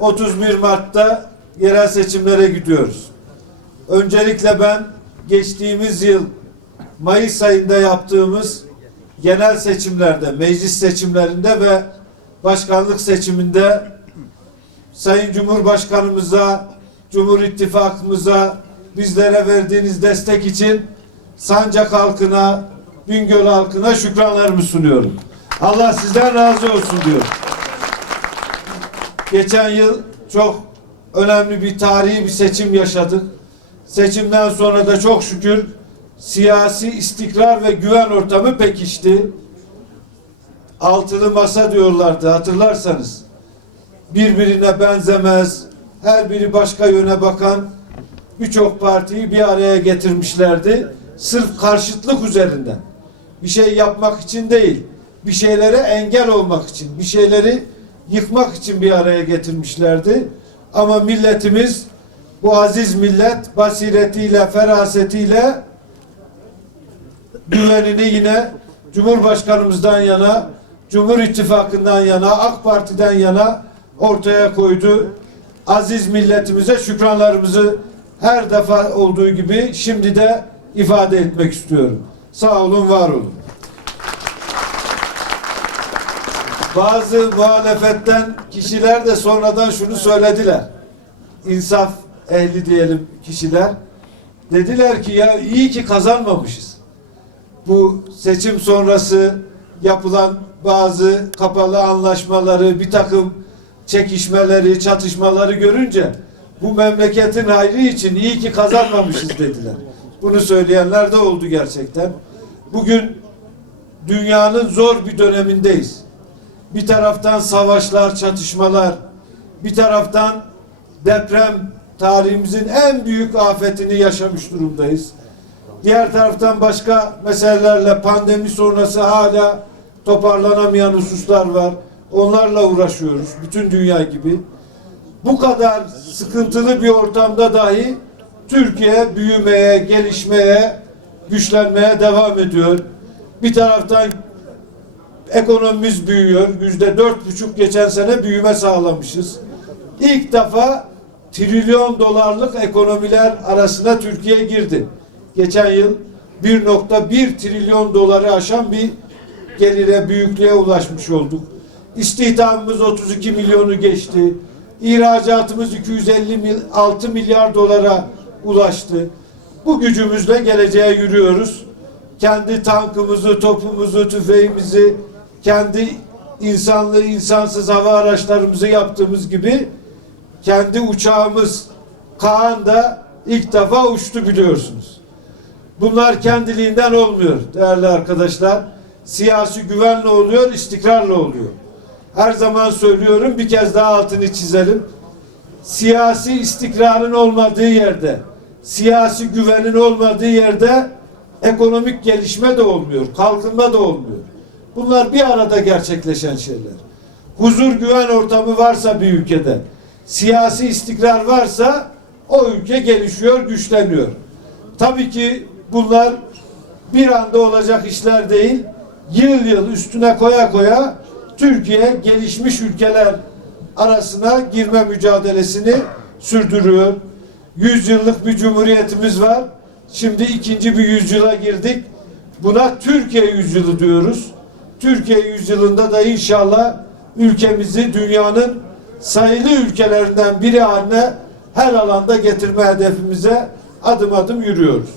31 Mart'ta yerel seçimlere gidiyoruz. Öncelikle ben geçtiğimiz yıl Mayıs ayında yaptığımız genel seçimlerde, meclis seçimlerinde ve başkanlık seçiminde Sayın Cumhurbaşkanımıza, Cumhur İttifakımıza bizlere verdiğiniz destek için Sancak halkına, Bingöl halkına şükranlarımı sunuyorum. Allah sizden razı olsun diyor. Geçen yıl çok önemli bir tarihi bir seçim yaşadık. Seçimden sonra da çok şükür siyasi istikrar ve güven ortamı pekişti. Altılı masa diyorlardı hatırlarsanız. Birbirine benzemez, her biri başka yöne bakan birçok partiyi bir araya getirmişlerdi. Sırf karşıtlık üzerinden. Bir şey yapmak için değil, bir şeylere engel olmak için, bir şeyleri yıkmak için bir araya getirmişlerdi. Ama milletimiz bu aziz millet basiretiyle, ferasetiyle güvenini yine Cumhurbaşkanımızdan yana, Cumhur İttifakı'ndan yana, AK Parti'den yana ortaya koydu. Aziz milletimize şükranlarımızı her defa olduğu gibi şimdi de ifade etmek istiyorum. Sağ olun, var olun. Bazı muhalefetten kişiler de sonradan şunu söylediler. İnsaf ehli diyelim kişiler. Dediler ki ya iyi ki kazanmamışız. Bu seçim sonrası yapılan bazı kapalı anlaşmaları, bir takım çekişmeleri, çatışmaları görünce bu memleketin hayrı için iyi ki kazanmamışız dediler. Bunu söyleyenler de oldu gerçekten. Bugün dünyanın zor bir dönemindeyiz. Bir taraftan savaşlar, çatışmalar, bir taraftan deprem tarihimizin en büyük afetini yaşamış durumdayız. Diğer taraftan başka meselelerle pandemi sonrası hala toparlanamayan hususlar var. Onlarla uğraşıyoruz. Bütün dünya gibi. Bu kadar sıkıntılı bir ortamda dahi Türkiye büyümeye, gelişmeye, güçlenmeye devam ediyor. Bir taraftan ekonomimiz büyüyor. Yüzde dört buçuk geçen sene büyüme sağlamışız. İlk defa trilyon dolarlık ekonomiler arasına Türkiye girdi. Geçen yıl 1.1 trilyon doları aşan bir gelire, büyüklüğe ulaşmış olduk. İstihdamımız 32 milyonu geçti. İhracatımız 256 milyar dolara ulaştı. Bu gücümüzle geleceğe yürüyoruz. Kendi tankımızı, topumuzu, tüfeğimizi, kendi insanlı, insansız hava araçlarımızı yaptığımız gibi kendi uçağımız Kaan da ilk defa uçtu biliyorsunuz. Bunlar kendiliğinden olmuyor değerli arkadaşlar. Siyasi güvenle oluyor, istikrarla oluyor. Her zaman söylüyorum bir kez daha altını çizelim. Siyasi istikrarın olmadığı yerde, siyasi güvenin olmadığı yerde ekonomik gelişme de olmuyor, kalkınma da olmuyor. Bunlar bir arada gerçekleşen şeyler. Huzur güven ortamı varsa bir ülkede, siyasi istikrar varsa o ülke gelişiyor, güçleniyor. Tabii ki bunlar bir anda olacak işler değil. Yıl yıl üstüne koya koya Türkiye gelişmiş ülkeler arasına girme mücadelesini sürdürüyor. Yüzyıllık bir cumhuriyetimiz var. Şimdi ikinci bir yüzyıla girdik. Buna Türkiye yüzyılı diyoruz. Türkiye yüzyılında da inşallah ülkemizi dünyanın sayılı ülkelerinden biri haline her alanda getirme hedefimize adım adım yürüyoruz.